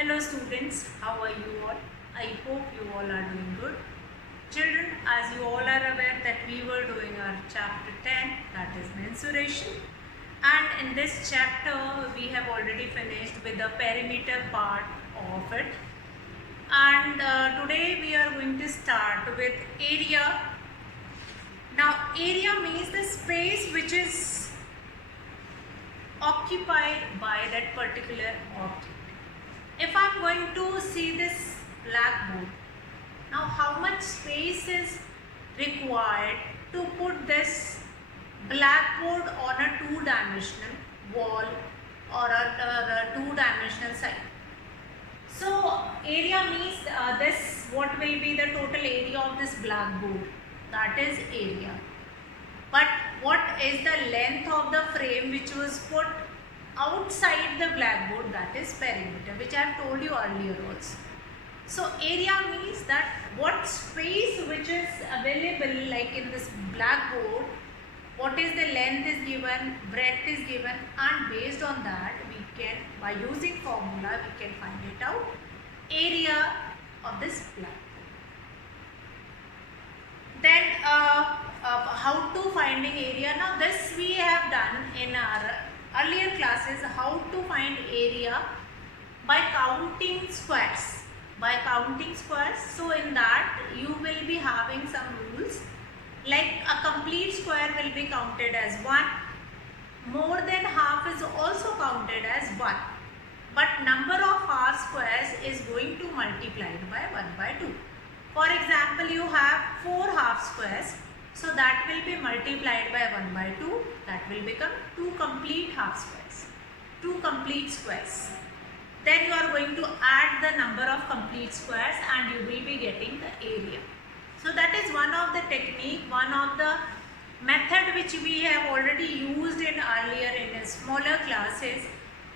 Hello students, how are you all? I hope you all are doing good. Children, as you all are aware that we were doing our chapter 10, that is mensuration. And in this chapter, we have already finished with the perimeter part of it. And today we are going to start with area. Now, area means the space which is occupied by that particular object. If I am going to see this blackboard, now how much space is required to put this blackboard on a two-dimensional wall or a two-dimensional site? So area means this, what will be the total area of this blackboard? That is area. But what is the length of the frame which was put outside the blackboard? That is perimeter, which I have told you earlier also. So area means that what space which is available, like in this blackboard, what is the length is given, breadth is given, and based on that we can, by using formula, we can find it out, area of this blackboard. Then how to finding area? Now this we have done in our earlier classes, how to find area by counting squares. By counting squares, so in that you will be having some rules, like a complete square will be counted as 1, more than half is also counted as 1, but number of half squares is going to multiply by 1 by 2. For example, you have 4 half squares, so that will be multiplied by 1 by 2, that will become 2 complete half squares, 2 complete squares. Then you are going to add the number of complete squares and you will be getting the area. So that is one of the technique, one of the method which we have already used in earlier in smaller classes,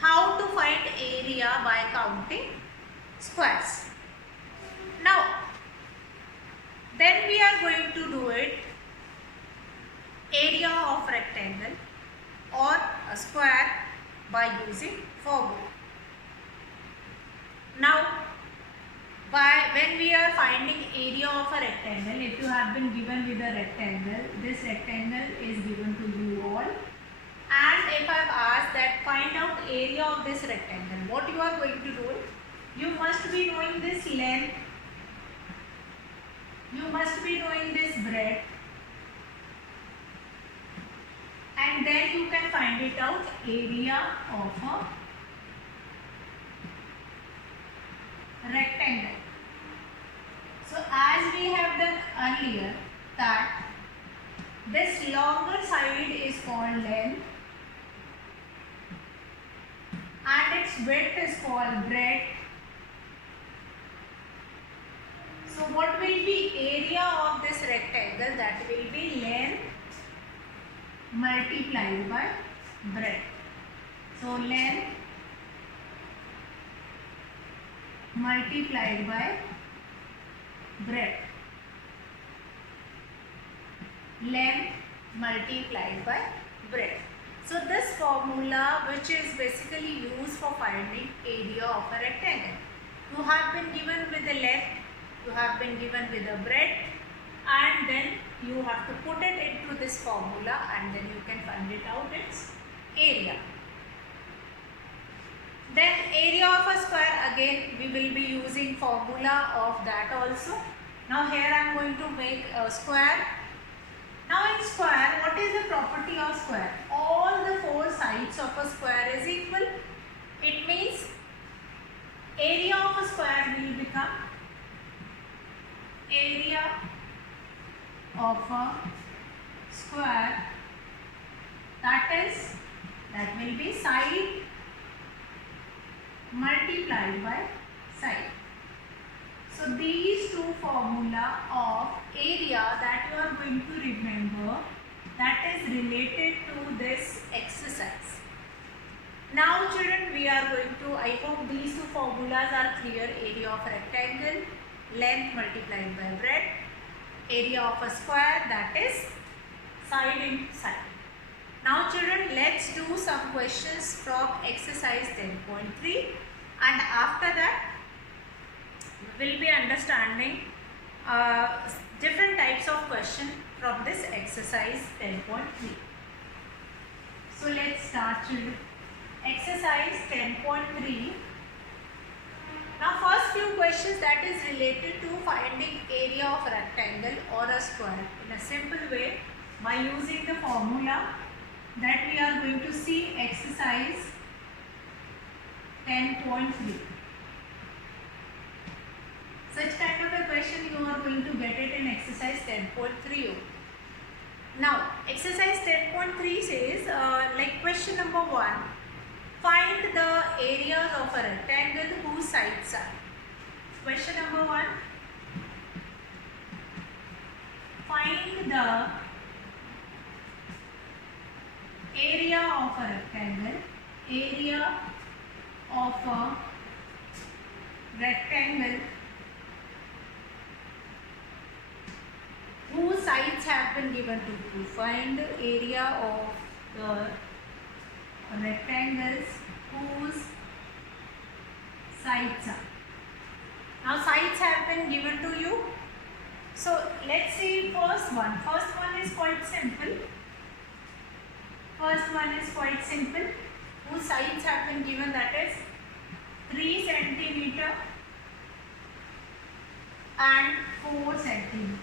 how to find area by counting squares. Now, then we are going to do it area of rectangle or a square by using formula. Now, when we are finding area of a rectangle, if you have been given with a rectangle, this rectangle is given to you all. And if I have asked that find out area of this rectangle, what you are going to do? You must be knowing this length, you must be knowing this breadth, and then you can find it out area of a rectangle. So as we have done earlier, that this longer side is called length and its width is called breadth. So what will be area of this rectangle? That will be length multiplied by breadth. So length multiplied by breadth. Length multiplied by breadth. So this formula, which is basically used for finding area of a rectangle. You have been given with the length, you have been given with the breadth, and then you have to put it into this formula and then you can find it out its area. Then area of a square, again we will be using formula of that also. Now here I am going to make a square. Now in square, what is the property of square? All the 4 sides of a square is equal. It means area of a square will become area of a square, that will be side multiplied by side. So these two formula of area that you are going to remember, that is related to this exercise. Now children, we are going to, I hope these two formulas are clear. Area of a rectangle, length multiplied by breadth, area of a square, that is side into side. Now children, let's do some questions from exercise 10.3. and after that we will be understanding different types of question from this exercise 10.3. So let's start with exercise 10.3. Now first few questions that is related to finding area of a rectangle or a square in a simple way by using the formula that we are going to see exercise 10.3. Such kind of a question you are going to get it in exercise 10.3. Now exercise 10.3 says like question number 1, find the areas of a rectangle whose sides are. Question number 1, find the area of a rectangle, area of a rectangle whose sides have been given to you. Find the area of the rectangles whose sides are. Now sides have been given to you. So let's see first one. First one is quite simple. First one is quite simple. Whose sides have been given, that is 3 centimeter and 4 centimeter.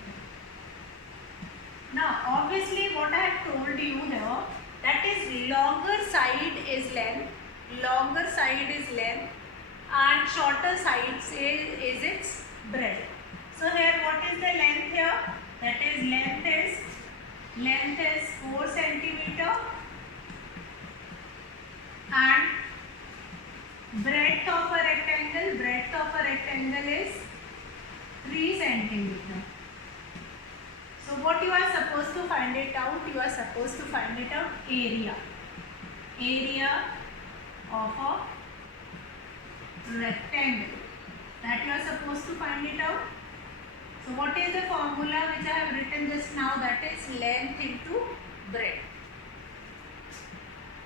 Now obviously what I have told you here, that is longer side is length and shorter sides is its breadth. So here what is the length here? That is length is 4 centimeter and breadth of a rectangle is 3 centimeter. So what you are supposed to find it out? You are supposed to find it out area of a rectangle. That you are supposed to find it out. So what is the formula which I have written just now? That is length into breadth,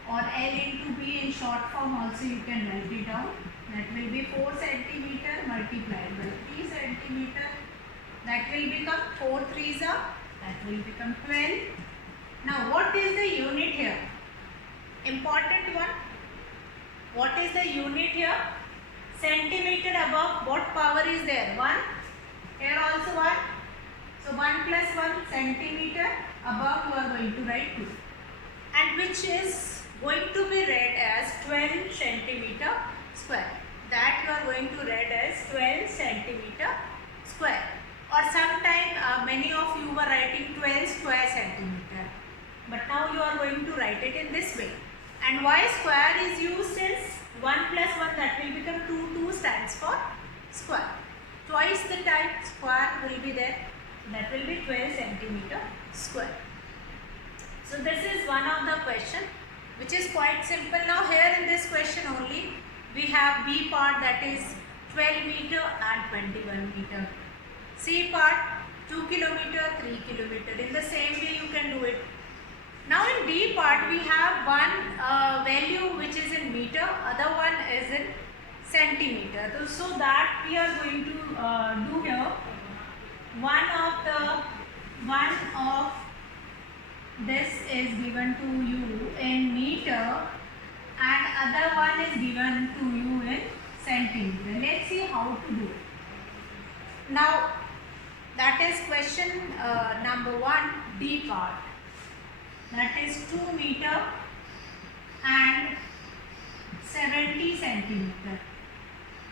or L into B in short form also you can write it down. That will be 4 centimeter multiplied by 3 centimeter. That will become 4 3s are, that will become 12. Now what is the unit here? Important one. What is the unit here? Centimeter above, what power is there? 1. Here also 1. So 1 plus 1 centimeter above you are going to write 2. And which is going to be read as 12 centimeter square. That you are going to read as 12 centimeter square. Or sometime many of you were writing 12 square centimeter. But now you are going to write it in this way. And why square is used is 1 plus 1, that will become 2. 2 stands for square. Twice the type square will be there. That will be 12 centimeter square. So this is one of the question which is quite simple. Now here in this question only we have B part, that is 12 meter and 21 meter. C part 2 kilometer, 3 kilometer. In the same way you can do it. Now in D part we have one value which is in meter, other one is in centimeter. So that we are going to do here. One of this is given to you in meter and other one is given to you in centimeter. Let's see how to do it. Now that is question number 1, D part. That is 2 meter and 70 centimeter.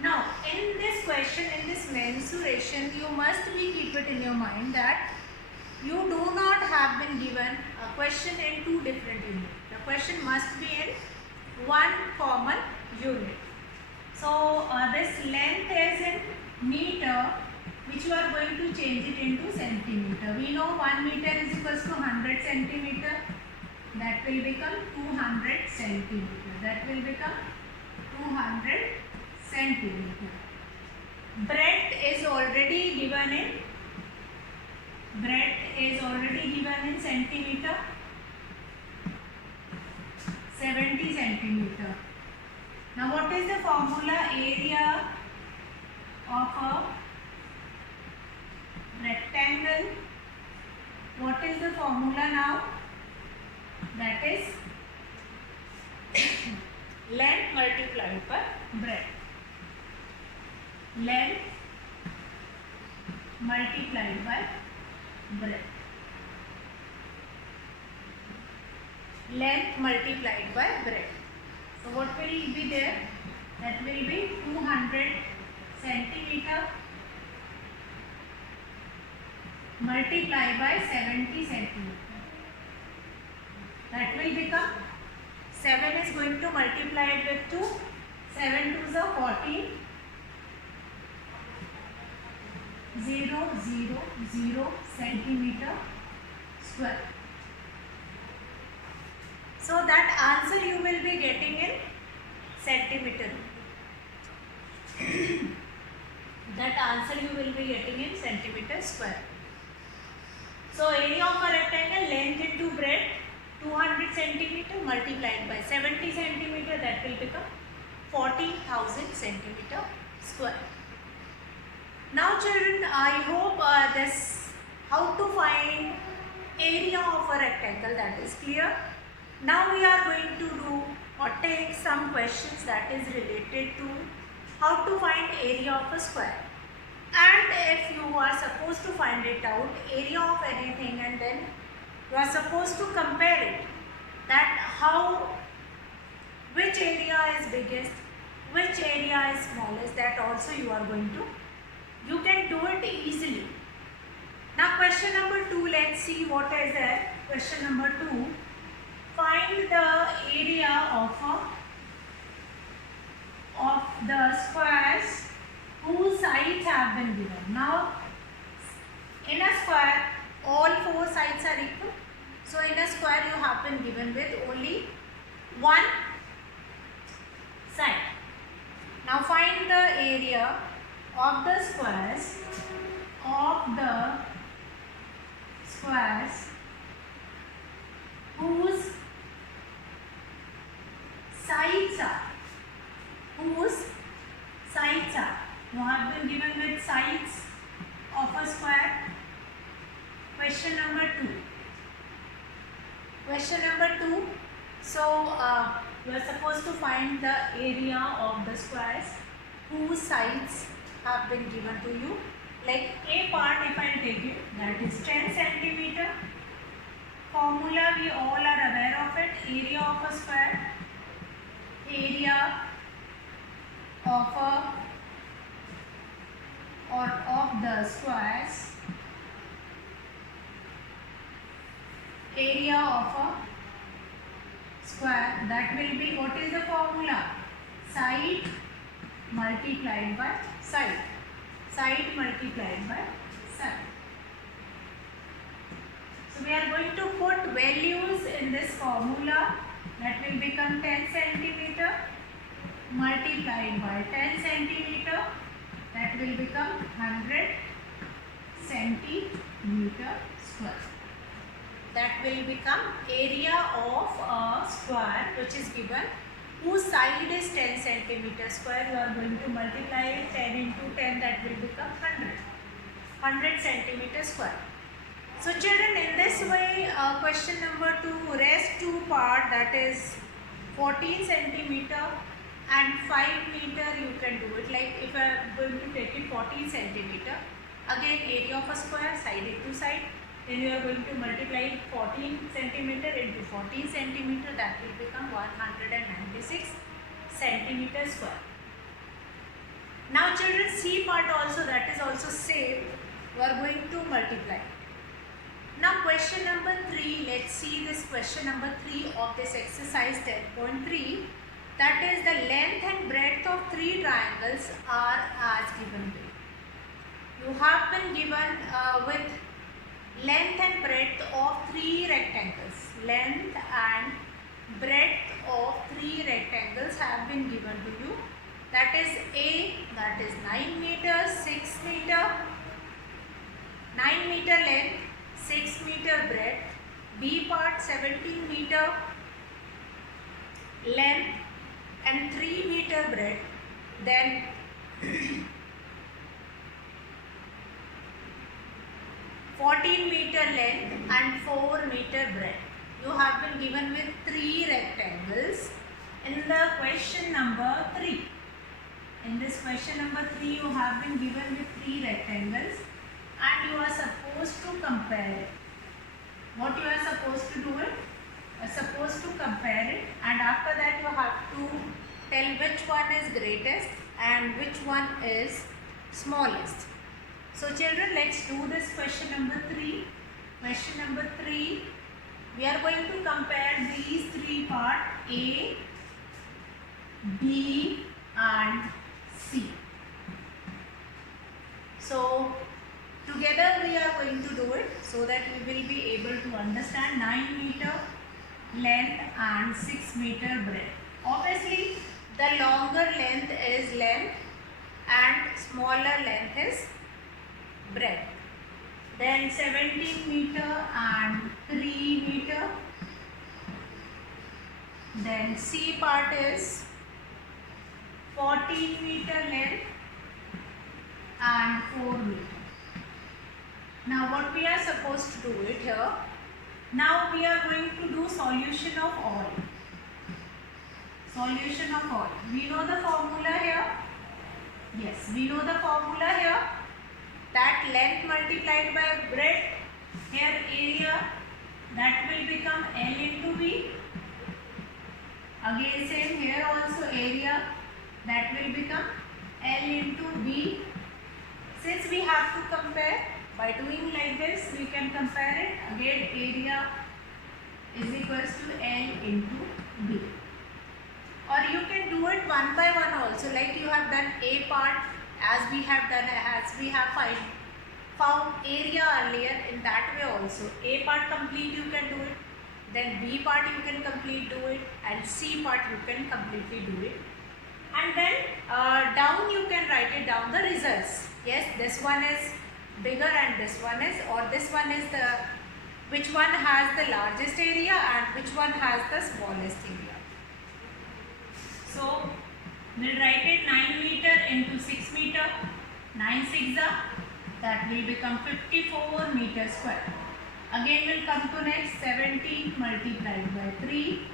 Now in this question, in this mensuration, you must keep it in your mind that you do not have been given a question in 2 different units. The question must be in one common unit. So this length is in meter, which you are going to change it into centimeter. We know 1 meter is equals to 100 centimeter. That will become 200 centimeter. That will become 200 centimeter. Breadth is already given in centimeter. 70 centimeter. Now what is the formula? Area of a rectangle. What is the formula now? That is length multiplied by breadth. Length multiplied by breadth. Length multiplied by breadth. So what will be there? That will be 200 centimeter multiplied by 70 centimeter. That will become 7 is going to multiply it with 2. 7 2s are 14. 0 0 0 centimeter square. So that answer you will be getting in centimeter. That answer you will be getting in centimeter square. So area of a rectangle, length into breadth, 200 centimeter multiplied by 70 centimeter, that will become 40,000 centimeter square. Now children, I hope this how to find area of a rectangle, that is clear. Now we are going to do or take some questions that is related to how to find area of a square. And if you are supposed to find it out, area of anything, and then you are supposed to compare it, that how, which area is biggest, which area is smallest, that also you are going to, you can do it easily. Now question number 2, let's see what is there. Question number 2, find the area of the squares whose sides have been given. Now in a square all 4 sides are equal. So in a square you have been given with only one side. Now find the area of the squares whose sides are, you have been given with sides of a square. Question number 2. Question number 2. So you are supposed to find the area of the squares whose sides have been given to you. Like A part, if I take it, that is 10 centimeter. Formula we all are aware of it. Area of a square. Area of the squares. Area of a square, that will be, what is the formula? Side multiplied by side. Side multiplied by side. So we are going to put values in this formula. That will become 10 centimeter multiplied by 10 centimeter. That will become 100 centimeter square. That will become area of a square which is given, whose side is 10 centimeter square. You are going to multiply it, 10 into 10, that will become 100 centimeter square. So children, in this way question number 2, rest 2 part, that is 14 centimeter and 5 meter, you can do it. Like if I am going to take it 14 centimeter, again area of a square, side into side, then you are going to multiply 14 centimeter into 14 centimeter, that will become 196 centimeter square. Now children, C part also, that is also same, you are going to multiply. Now question number 3, let's see this question number 3 of this exercise 10.3, that is the length and breadth of 3 triangles are as given below. You have been given with length and breadth of 3 rectangles. Length and breadth of 3 rectangles have been given to you. That is A, that is 9 meters, 6 meter, 9 meter length, 6 meter breadth. B part 17 meter length and 3 meter breadth, then 14 meter length and 4 meter breadth. You have been given with 3 rectangles in the question number 3. In this question number 3, you have been given with 3 rectangles and you are supposed to compare it. What you are supposed to do it? You are supposed to compare it, and after that you have to tell which one is greatest and which one is smallest. So children, let's do this question number 3. Question number 3, we are going to compare these 3 parts, A, B and C. So together we are going to do it so that we will be able to understand. 9 meter length and 6 meter breadth. Obviously the longer length is length and smaller length is breadth. Then 17 meter and 3 meter. Then C part is 14 meter length and 4 meter. Now what we are supposed to do it here? Now we are going to do solution of all. Solution of all. We know the formula here. Yes, we know the formula here. That length multiplied by breadth, here area, that will become L into B. Again same here also area, that will become L into B. Since we have to compare, by doing like this we can compare it. Again area is equals to L into B. Or you can do it one by one also, like you have done A part as we have found area earlier. In that way also, A part complete you can do it, then B part you can complete do it, and C part you can completely do it. And then down you can write it down the results. Yes, this one is bigger and this one is, or this one is the, which one has the largest area and which one has the smallest area. So we'll write it 9 meter into 6 meter, 9 6 that will become 54 meter square. Again we'll come to next 17 multiplied by 3,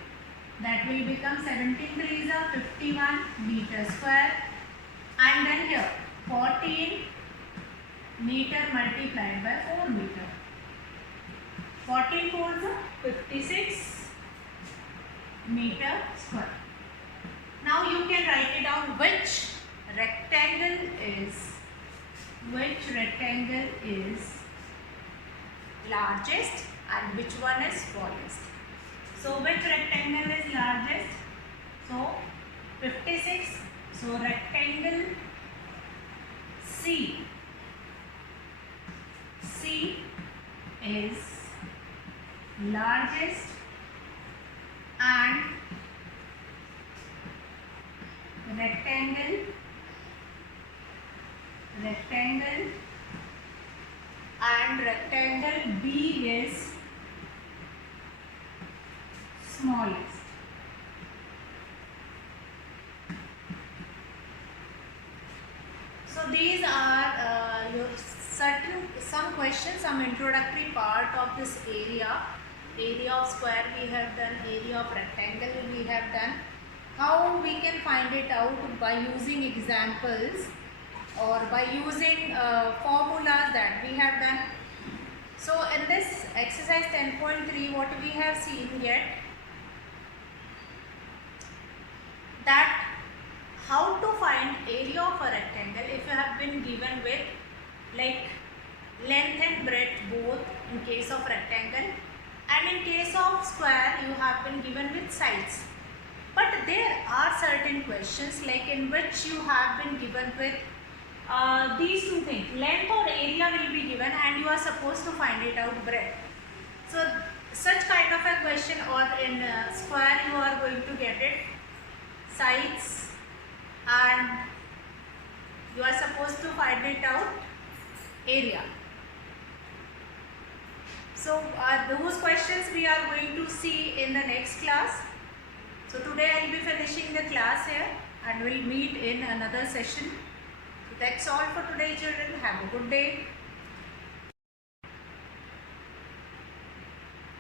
that will become 17 3 51 meter square. And then here 14 meter multiplied by 4 meter. 14 4 56 meter square. Now you can write it down which rectangle is largest and which one is smallest. So which rectangle is largest? So 56. So rectangle C is largest and rectangle B is smallest. So these are your some questions, some introductory part of this area of square we have done, area of rectangle we have done. How we can find it out? By using examples or by using formulas that we have done. So in this exercise 10.3, what we have seen yet, that how to find area of a rectangle if you have been given with like length and breadth both in case of rectangle, and in case of square you have been given with sides. But there are certain questions like in which you have been given with these two things, length or area will be given and you are supposed to find it out breadth. So such kind of a question, or in square you are going to get it sides and you are supposed to find it out area. So those questions we are going to see in the next class. So today I will be finishing the class here and we'll meet in another session. So that's all for today, children. Have a good day.